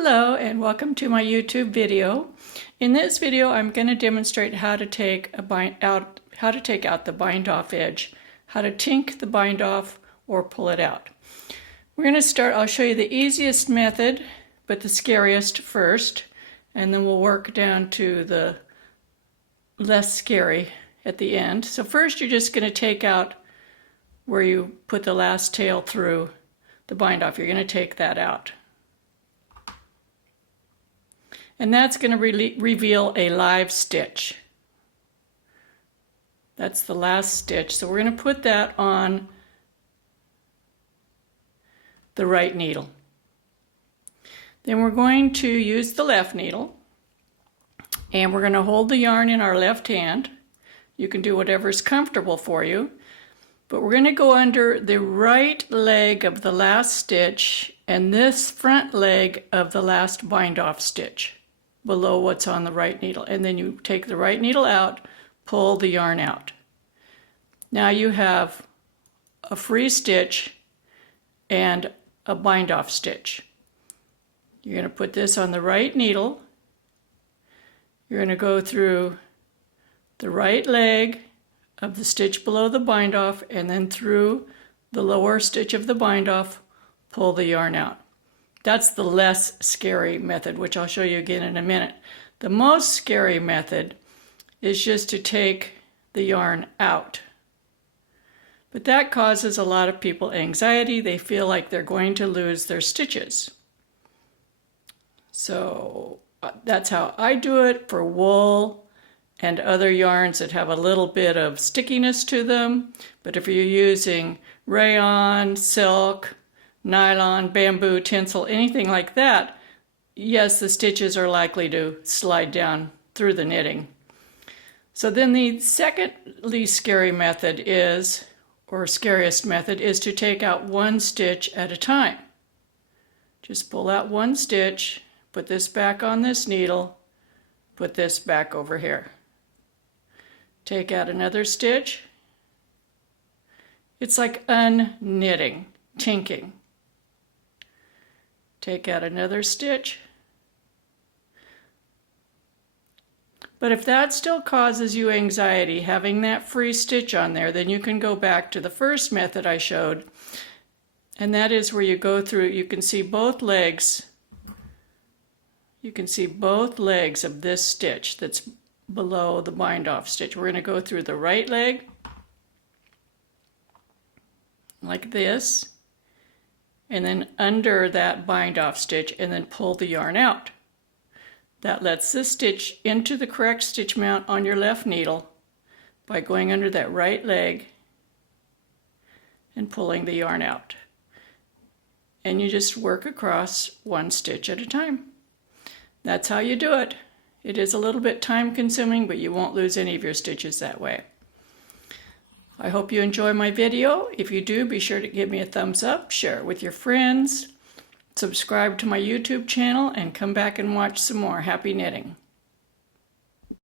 Hello and welcome to my YouTube video. In this video I'm going to demonstrate how to take out the bind off edge, how to tink the bind off or pull it out. We're going to start, I'll show you the easiest method but the scariest first, and then we'll work down to the less scary at the end. So first you're just going to take out where you put the last tail through the bind off. You're going to take that out. And that's going to reveal a live stitch. That's the last stitch. So we're going to put that on the right needle. Then we're going to use the left needle, and we're going to hold the yarn in our left hand. You can do whatever's comfortable for you. But we're going to go under the right leg of the last stitch and this front leg of the last bind off stitch below what's on the right needle. And then you take the right needle out, pull the yarn out. Now you have a free stitch and a bind off stitch. You're going to put this on the right needle. You're going to go through the right leg of the stitch below the bind off and then through the lower stitch of the bind off, pull the yarn out. That's the less scary method, which I'll show you again in a minute. The most scary method is just to take the yarn out. But that causes a lot of people anxiety. They feel like they're going to lose their stitches. So that's how I do it for wool and other yarns that have a little bit of stickiness to them. But if you're using rayon, silk, nylon, bamboo, tinsel, anything like that, yes, the stitches are likely to slide down through the knitting. So then the second least scary method is, or scariest method, is to take out one stitch at a time. Just pull out one stitch, put this back on this needle, put this back over here. Take out another stitch. It's like unknitting, tinking. Take out another stitch. But if that still causes you anxiety, having that free stitch on there, then you can go back to the first method I showed, and that is where you go through, you can see both legs. You can see both legs of this stitch that's below the bind off stitch. We're going to go through the right leg like this, and then under that bind off stitch, and then pull the yarn out. That lets this stitch into the correct stitch mount on your left needle by going under that right leg and pulling the yarn out. And you just work across one stitch at a time. That's how you do it. It is a little bit time consuming, but you won't lose any of your stitches that way. I hope you enjoy my video. If you do, be sure to give me a thumbs up, share it with your friends, subscribe to my YouTube channel, and come back and watch some more. Happy knitting.